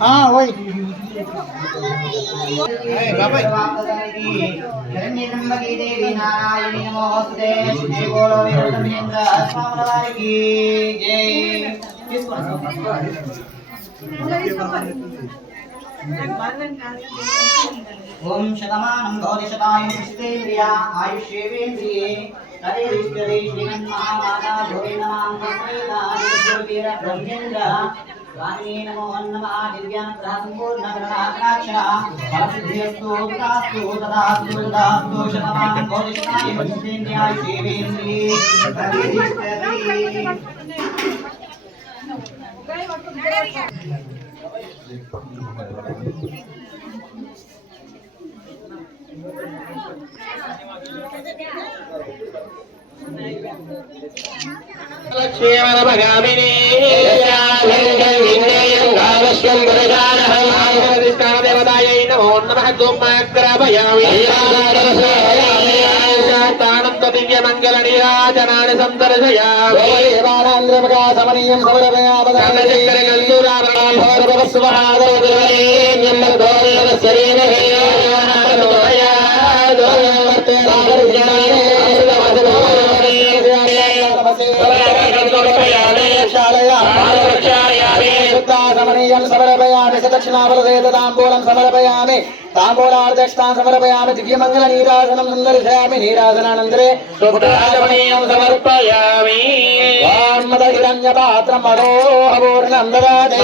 हाँ वही ओम शतमानं भवति शतायुः पुष्पेन्द्रिया आयुष्येवेन्द्रिये तदेष्टदे श्रीमन्महामाता भवे नमः ब्रह्मेन्द्र स्वामी नमो नमः दिव्यानुग्रह संपूर्ण ग्रहणाक्षरा फलसिद्धिस्तु विकास्तु तदास्तु तदास्तु शतमानं भवति शतायुः पुष्पेन्द्रिया आयुष्येवेन्द्रिये तदेष्टदे लक्ष्मीवर भगामिनी देवतायै नमो नमः गोमाग्रभयामि दिव्यमङ्गलनीराजनानि सन्दर्शयामि देवानान्द्रमकासमनीयं समर्पयामि दक्षिणाफलदेताम्बूलं समर्पयामि ताम्बूलार्धक्षतां समर्पयामि दिव्यमङ्गल नीराजनं सुन्दर्शयामि नीराजनानन्तरे सुभद्राजमनीयं समर्पयामि हिरण्यपात्रं मनोहपूर्णं ददाति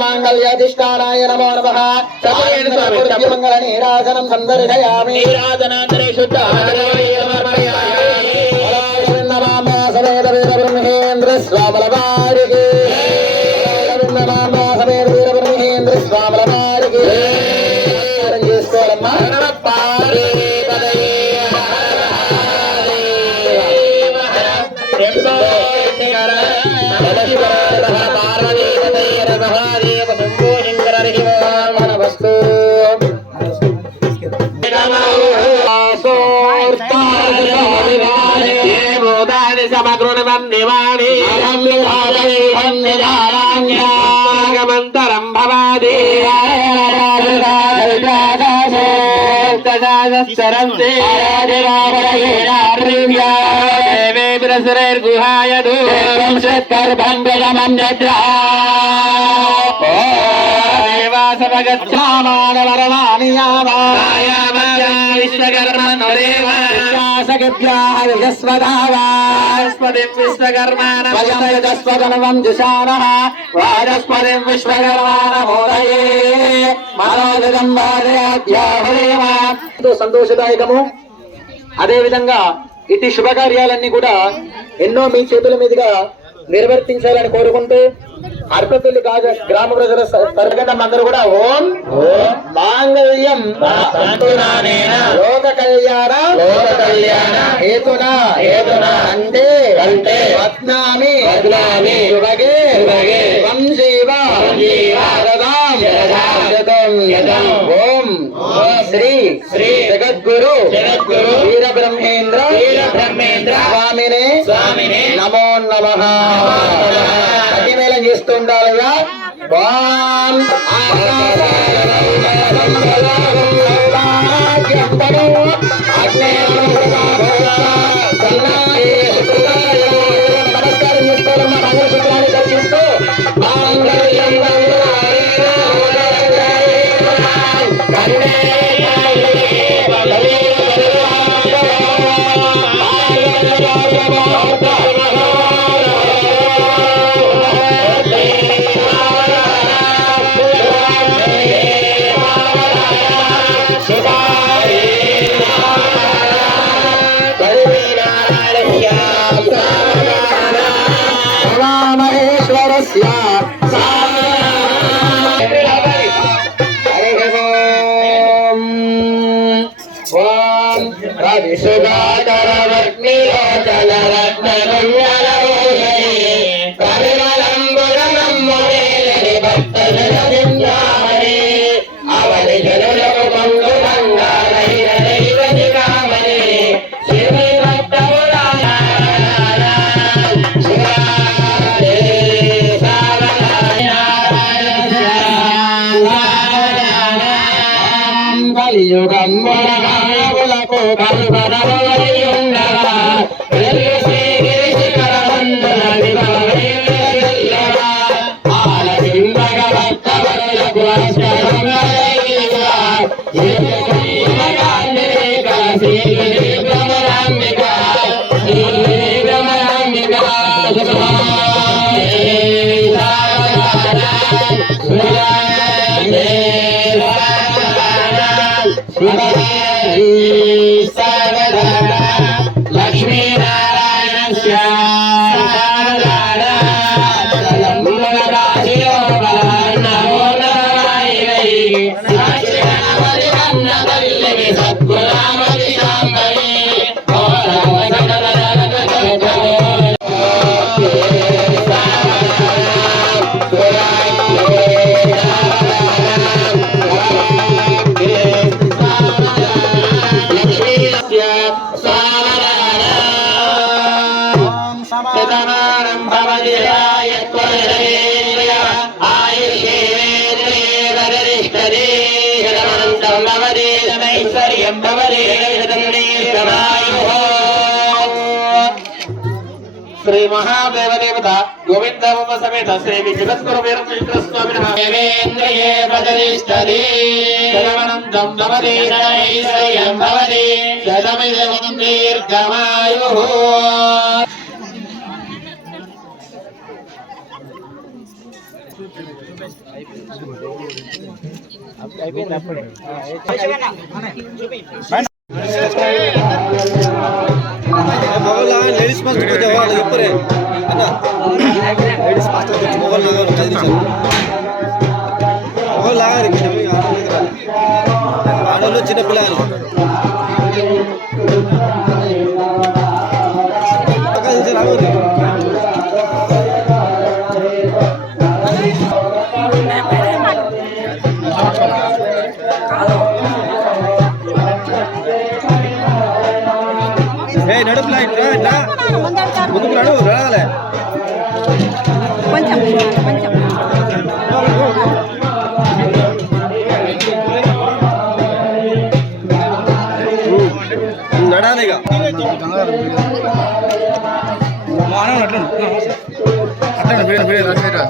मांगल्याधिष्ठानाय नमो नमः मंगल नीराजनं संदर्शयामि नीराजनान्तरे समेत वीर ब्रह्मेन्द्र स्वामलवारिके समेत वीर ब्रह्मेन्द्र स्वामलवारिके समग्रमन्तरं भवादि गुहाय विश्वकर्माणं जुषानः वाजस्पतिं विश्वकर्माणमोदये సంతోషదాయకము. అదే విధంగా ఇటు శుభకార్యాలన్నీ కూడా ఎన్నో మీ చేతుల మీదుగా నిర్వర్తించాలని కోరుకుంటూ అర్పపల్లి గ్రామ ప్రజల తరగతి అందరూ కూడా ఓం మాంగళ్యం లోక కళ్యాణ హేతునా అంటే వద్నామి శుభగే వంశీవ ఓం శ్రీ జగద్గురు వీరబ్రహ్మేంద్ర స్వామినే నమో నమః అతిమేళం చేస్తుండాలిగా నమస్కారం చేసుకోవాలమ్మా మంగళసూత్రాన్ని దర్శిస్తూ విసుగాకరవగ్నిలోచన రత్నమంగళభూషణే కవిమలంబురమమ్మువేలని భక్తజనసింద్రామణి అవని జనులకు కొంగు బంగారైన దైవతి కామని శివుని భక్తమురాయ కలియుగంబులకు కలుగడవయుండగా వెలిసి గిరిశిఖరమందున విభవయుండగా ఆలసింబగ భక్తవరులకు అష్టమంగళైగా శివగాంధిక శ్రీ భ్రమరాంబిక శ్రీ భ్రమరాంబిక లక్ష్మీనారాయణ సద్గుణామతి సాంబరి శతమానం భవతిరాయ త్వరేంద్రియ ఆయుష్యేంద్రియే వదరిష్టదే శతమనంతం భవతే శతైశ్వర్యం భవతే శతమనేశ్వరాయుః. శ్రీ మహాదేవదేవత గోవిందమ్మ సమేత శ్రీ జగద్గురు వీరేంద్రియే వదరిష్టదే శతమనంతం భవతే శతైశ్వర్యం భవతే శతమిదం దీర్ఘమాయుః. లేడీస్ ఫస్ట్ కొంచెం వాళ్ళు చెప్పరే అన్న లేడీస్ ఫస్ట్ కొంచెం మొబైల్ లాగారు 5 నిమిషాలు మొబైల్ లాగారు ఆడవాళ్ళు చిన్న పిల్లలు నడుపులా ఇట్లా ముందుకు రాడు రాలే కొంచెం కొంచెం నడాలి ఇక అట్లా